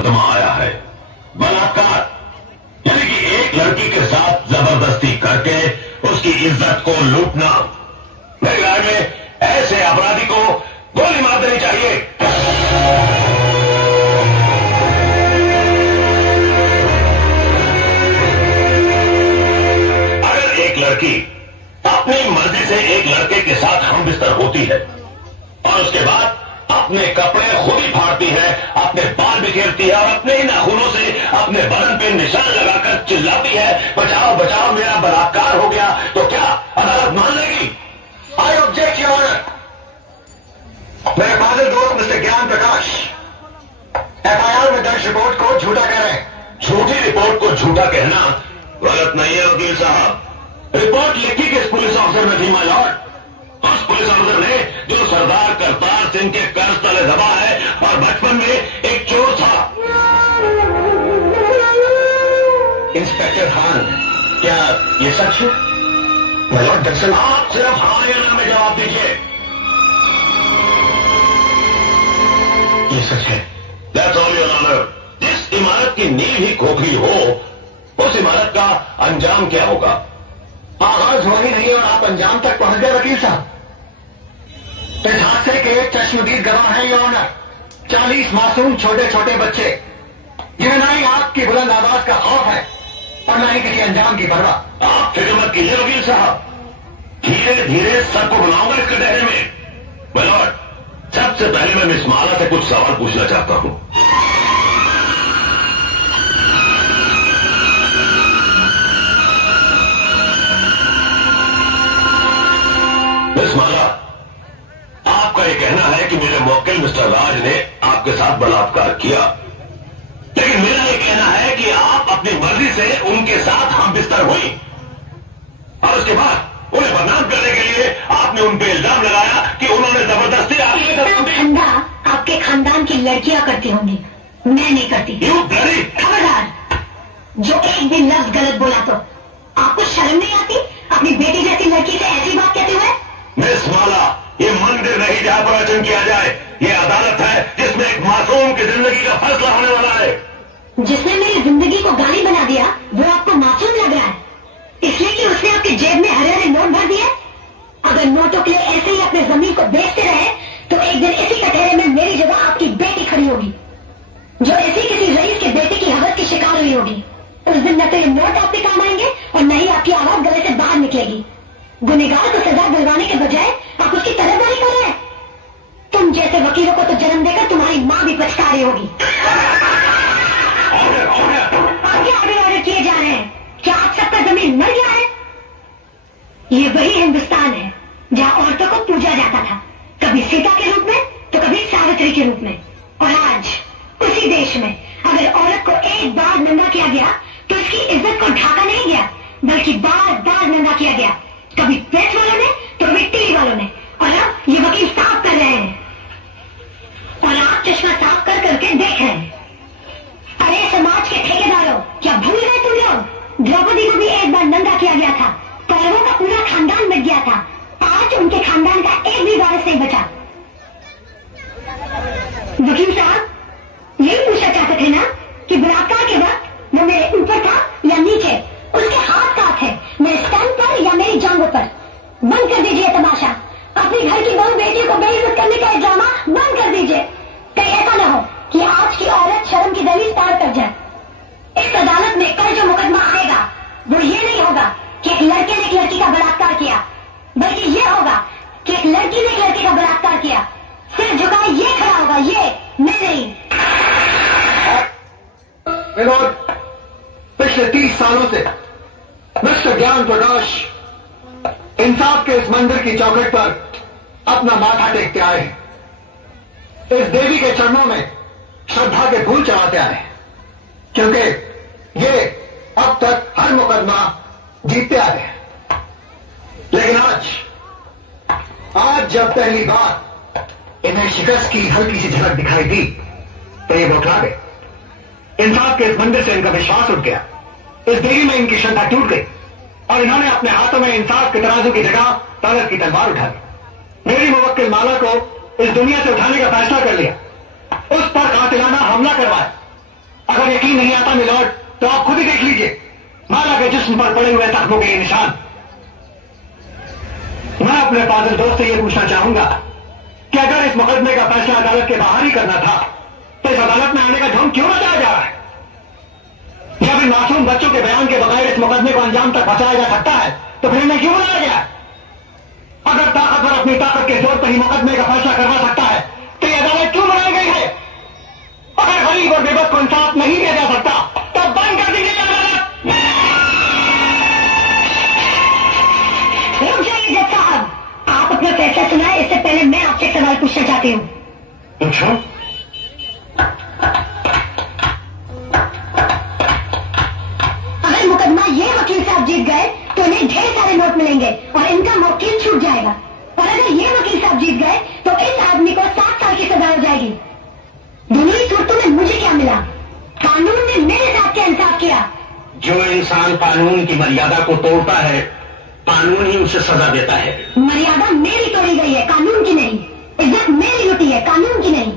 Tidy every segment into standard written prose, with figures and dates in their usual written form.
मुकदमा आया है बलात्कार, यानी कि एक लड़की के साथ जबरदस्ती करके उसकी इज्जत को लूटना। मेरी राय में ऐसे अपराधी को गोली मार देनी चाहिए। अगर एक लड़की अपनी मर्जी से एक लड़के के साथ हम बिस्तर होती है और उसके बाद अपने कपड़े खुद ही फाड़ती है, अपने बाल बिखेरती है और अपने ही नाखूनों से अपने बदन पे निशान लगाकर चिल्लाती है, बचाओ बचाओ मेरा बलात्कार हो गया, तो क्या अदालत मान लेगी? I object your honour. मेरे फादर दोस्त मिस्टर ज्ञान प्रकाश एफआईआर में दर्ज रिपोर्ट को झूठा कह रहे हैं। झूठी रिपोर्ट को झूठा कहना गलत नहीं है वकील साहब। रिपोर्ट लिखी किस पुलिस ऑफिसर ने थी माय लॉर्ड? उस पुलिस ऑफिसर ने जो सरदार करतार सिंह के कर्ज तले दबा है और बचपन में एक चोर था। इंस्पेक्टर खान, क्या ये सच है? माय लॉर्ड, दरअसल आप सिर्फ हाँ या ना में जवाब दीजिए। ये सच है। That's all your honour. जिस इमारत की नींव ही खोखली हो, उस इमारत का अंजाम क्या होगा? आगाज हो ही नहीं और आप अंजाम तक पहुंच गए वकील साहब। इस हादसे के चश्मदीद गवाह हैं योर ऑनर, 40 मासूम छोटे छोटे बच्चे, जिन्हें ना ही आपकी बुलंद आवाज का खौफ है और ना ही किसी अंजाम की परवाह। आप फिक्र मत कीजिए वकील साहब, धीरे धीरे सबको बुलाऊंगा इस कटहरे में। माय लॉर्ड, सबसे पहले मैं मिस माला से कुछ सवाल पूछना चाहता हूं। मिस माला, आपका यह कहना है कि मेरे मुवक्किल मिस्टर राज ने आपके साथ बलात्कार किया, लेकिन मेरा यह कहना है कि आप अपनी मर्जी से उनके साथ हम बिस्तर हुई और उसके बाद उन्हें बदनाम करने के लिए आपने उन पे इल्जाम लगाया कि उन्होंने जबरदस्ती आपके धंधा आपके खानदान की लड़कियां करती होंगी, मैं नहीं करती। खबरदार, जो एक भी लफ्ज गलत बोला तो आपको शर्म नहीं आती अपनी बेटी जैसी लड़की से ऐसी बात कहते हुए? मिस माला, ये मंदिर नहीं जहां पर वचन किया जाए, ये अदालत है जिसमें एक मासूम की जिंदगी का फैसला होने वाला है। जिसने मेरी जिंदगी को गाली बना दिया वो आपको मासूम लग रहा है, इसलिए कि उसने आपकी जेब में हरे हरे नोट भर दिए। अगर नोटों के लिए ऐसे ही अपने जमीन को बेचते रहे तो एक दिन इसी कटहरे में मेरी जगह आपकी बेटी खड़ी होगी, जो ऐसी किसी रईस के बेटे की हवस की शिकार हुई होगी। उस दिन न तो ये नोट आपके काम आएंगे और न ही आपकी आवाज गले से बाहर निकलेगी। गुनहगार को सजा दिलवाने के बजाय आप उसकी तरफदारी कर रहे हैं। तुम जैसे वकीलों को तो जन्म देकर तुम्हारी माँ भी पछता रही होगी। आगे ऑर्डर किए जा रहे हैं, क्या आप सबका जमीन मर गया है? ये वही हिंदुस्तान है जहाँ औरतों को पूजा जाता था, कभी सीता के रूप में तो कभी सावित्री के रूप में। और आज उसी देश में अगर औरत को एक बार नंगा किया गया तो उसकी इज्जत को ढाका नहीं गया, बल्कि बार बार नंगा किया गया, कभी प्रेस वालों ने तो कभी टीवी वालों ने, और अब ये वकील साफ कर रहे हैं और आप चश्मा साफ कर करके देख रहे हैं। अरे समाज के ठेकेदारों, क्या भूल गए तुम लोग? द्रौपदी को भी एक बार नंगा किया गया था, कौरवों का पूरा खानदान मिट गया था, आज उनके खानदान का एक भी वारिस नहीं बचा। वकील साहब यही पूछना चाहते थे ना कि बलात्कार के वक्त वो मेरे ऊपर था या नीचे, उसके हाथ का है, मेरे स्तन पर या मेरी जांघों पर? बंद कर दीजिए तमाशा, अपने घर की बहू बेटियों को बेइज्जत करने का ड्रामा बंद कर दीजिए। कहीं ऐसा न हो कि आज की औरत शर्म की दलील पार कर जाए। इस अदालत में कल जो मुकदमा आएगा वो ये नहीं होगा कि एक लड़के ने एक लड़की का बलात्कार किया, बल्कि ये होगा कि एक लड़की ने एक लड़के का बलात्कार किया। सिर झुकाए ये खड़ा होगा, ये मैं नहीं। पिछले 30 सालों से मिस्टर ज्ञान प्रकाश इंसाफ के इस मंदिर की चौखट पर अपना माथा टेकते आए हैं। इस देवी के चरणों में श्रद्धा के फूल चढ़ाते आए हैं, क्योंकि ये अब तक हर मुकदमा जीतते आ रहे हैं। लेकिन आज जब पहली बार इन्हें शिकस्त की हल्की सी झलक दिखाई दी तो ये बौखला गए। इंसाफ के इस मंदिर से इनका विश्वास उठ गया, इस देवी में इनकी श्रद्धा टूट गई और इन्होंने अपने हाथों में इंसाफ के तराजू की जगह ताकत की तलवार उठा ली। मेरी मुवक्किल माला को इस दुनिया से उठाने का फैसला कर लिया, उस पर कातिलाना हमला करवाया अगर यकीन नहीं आता मिलॉर्ड, तो आप खुद ही देख लीजिए माला के जिस्म पर पड़े हुए जख्मों के निशान। मैं अपने फाजिल दोस्त से यह पूछना चाहूंगा कि अगर इस मुकदमे का फैसला अदालत के बाहर ही करना था, तो इस अदालत में आने का ढंग क्यों बताया जा रहा है? जब इन मासूम बच्चों के बयान के बगैर इस मुकदमे को अंजाम तक पहुंचाया जा सकता है, तो फिर इन्हें क्यों बनाया गया? अगर ताकतवर अपनी ताकत के जोर पर ही मुकदमे का फैसला करवा सकता है, तो यह अदालत क्यों बनाई गई है? अगर गरीब और बेबस को इंसाफ नहीं दिया जा सकता, तो बंद कर दीजिए अदालत। रुक जाइए जज साहब, आप अपना फैसला सुनाए, इससे पहले मैं आपसे एक सवाल पूछना चाहती हूँ। पूछो। अगर मुकदमा ये वकील साहब जीत गए तो इन्हें ढेर सारे नोट मिलेंगे और इनका मौकिल छूट जाएगा, और अगर ये वकील साहब जीत गए तो इस आदमी को 7 साल की सजा हो जाएगी। दोनों ही सूरतों में मुझे क्या मिला? कानून ने मेरे साथ क्या इंसाफ किया? जो इंसान कानून की मर्यादा को तोड़ता है, कानून ही उसे सजा देता है। मर्यादा मेरी तोड़ी गई है, कानून की नहीं। इज्जत मेरी लुटी है, कानून की नहीं।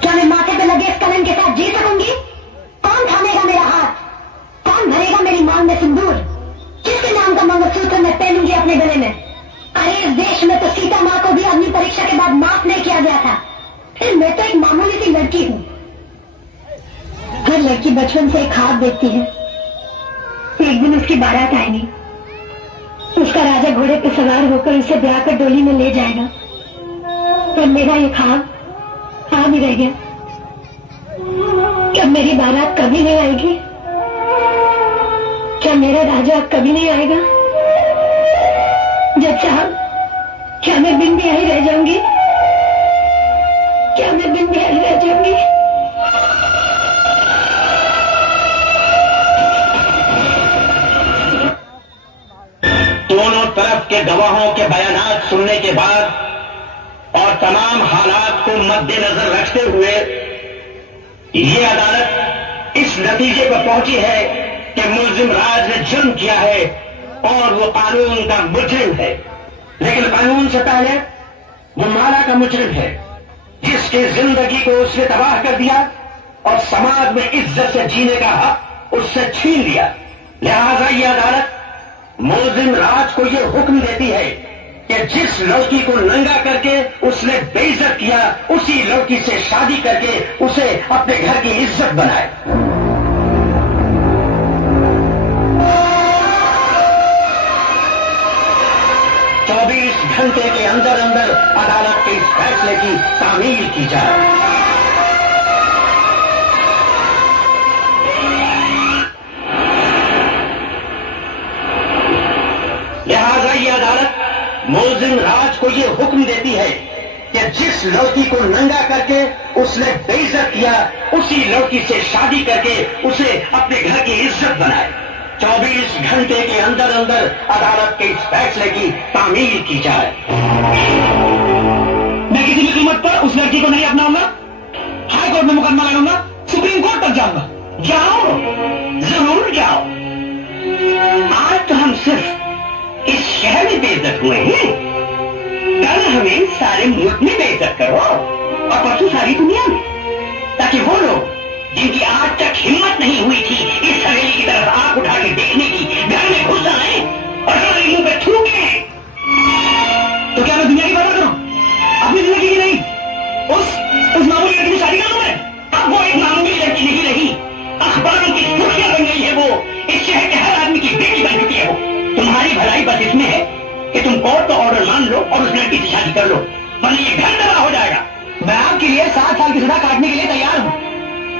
क्या मैं माथे पे लगे इस कलम के साथ जी सकूंगी? कौन थामेगा मेरा हाथ? कौन भरेगा मेरी मांग में सिंदूर? किसके नाम का मंगलसूत्र मैं पहनूंगी अपने गले में? अरे इस देश में तो सीता माँ को भी अग्नि परीक्षा के बाद माफ नहीं किया गया था, फिर मैं तो एक मामूली सी लड़की हूँ। हर लड़की बचपन से एक ख्वाब देखती है, एक दिन उसकी बारात आएगी, उसका राजा घोड़े पर सवार होकर उसे ब्याह कर डोली में ले जाएगा, पर मेरा ये ख्वाब आ भी रह गया। क्या मेरी बारात कभी नहीं आएगी? क्या मेरा राजा कभी नहीं आएगा? जज साहब, क्या मैं बिन ब्याही रह जाऊंगी? क्या मैं बिन ब्याही रह जाऊंगी? दोनों तरफ के गवाहों के बयानात सुनने के बाद और तमाम हालात को मद्देनजर रखते हुए ये अदालत इस नतीजे पर पहुंची है कि मुलजिम राज ने जुर्म किया है और वो कानून का मुजरिम है। लेकिन कानून से पहले वो माला का मुजरिम है, जिसकी जिंदगी को उसने तबाह कर दिया और समाज में इज्जत से जीने का हक उससे छीन लिया। लिहाजा ये अदालत मुलजिम राज को ये हुक्म देती है कि जिस लड़की को नंगा करके उसने बेइज्जत किया, उसी लड़की से शादी करके उसे अपने घर की इज्जत बनाए। 24 घंटे के अंदर अंदर अदालत के इस फैसले की तामील की जाए। लिहाजा ये अदालत मुलजिम राज को ये हुक्म देती है कि जिस लड़की को नंगा करके उसने बेइज्जत किया, उसी लड़की से शादी करके उसे अपने घर की इज्जत बनाए। 24 घंटे के अंदर अंदर अदालत के इस फैसले की तामील की जाए। मैं किसी भी कीमत पर उस लड़की को नहीं अपनाऊंगा, हाई कोर्ट में मुकदमा लड़ूंगा, सुप्रीम कोर्ट तक जाऊंगा। जाओ, जरूर जाओ। आज तो हम सिर्फ इस शहर में बेइज्जत हुए हैं, कल हमें सारे मुल्क में बेइज्जत करो और परसों सारी दुनिया में, ताकि वो लोग जिनकी आज तक हिम्मत नहीं हुई थी इस हवेली की तरफ आंख उठा के देखने की, घर में घुस आए और हमारे मुंह पे थूके। तो क्या मैं दुनिया की बात करूं? अपनी जिंदगी की नहीं। उस मामूली लड़की से शादी करूं मैं? अब वो एक मामूली लड़की नहीं रही, अखबारों की सुर्खियां बन गई है वो, इस शहर के हर आदमी की बेटी बन चुकी है वो। तुम्हारी भलाई बस इसमें है कि तुम कोर्ट का ऑर्डर मान लो और उस लड़की से शादी कर लो, वरना ये घर तबाह हो जाएगा। मैं आपके लिए 7 साल की सजा काटने के लिए तैयार हूं,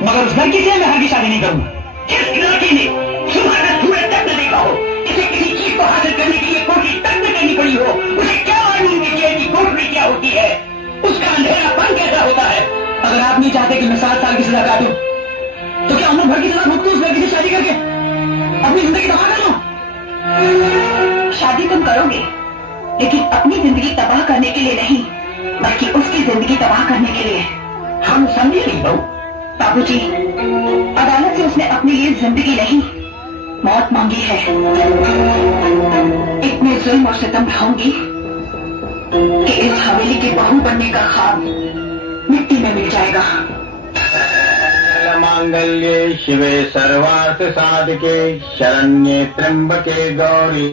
मगर उस लड़की से मैं हरगिज़ शादी नहीं करूंगा। जिस लड़की ने सुबह से सूरज तक न देखा हो, जिसे किसी चीज को हासिल करने के लिए कोशिश तक न करनी पड़ी हो, उसे क्या मालूम कि जेल की कोठरी क्या होती है, उसका अंधेरापन कैसा होता है। अगर आप नहीं चाहते कि मैं 7 साल की सजा काटूं, तो क्या उम्र भर की सजा भुगतूं उस लड़की से शादी करके अपनी जिंदगी तबाह कर लूं? शादी तुम करोगे, लेकिन अपनी जिंदगी तबाह करने के लिए नहीं, बल्कि उसकी जिंदगी तबाह करने के लिए। हम समझे नहीं बहू। बाबूजी, अदालत से उसने अपने लिए जिंदगी नहीं, मौत मांगी है। इतने जुल्म और सितम ढाऊंगी कि इस हवेली की बहू बनने का ख्वाब मिट्टी में मिल जाएगा। मांगल्ये शिवे सर्वार्थ साधके शरण्ये त्र्यंबके गौरी।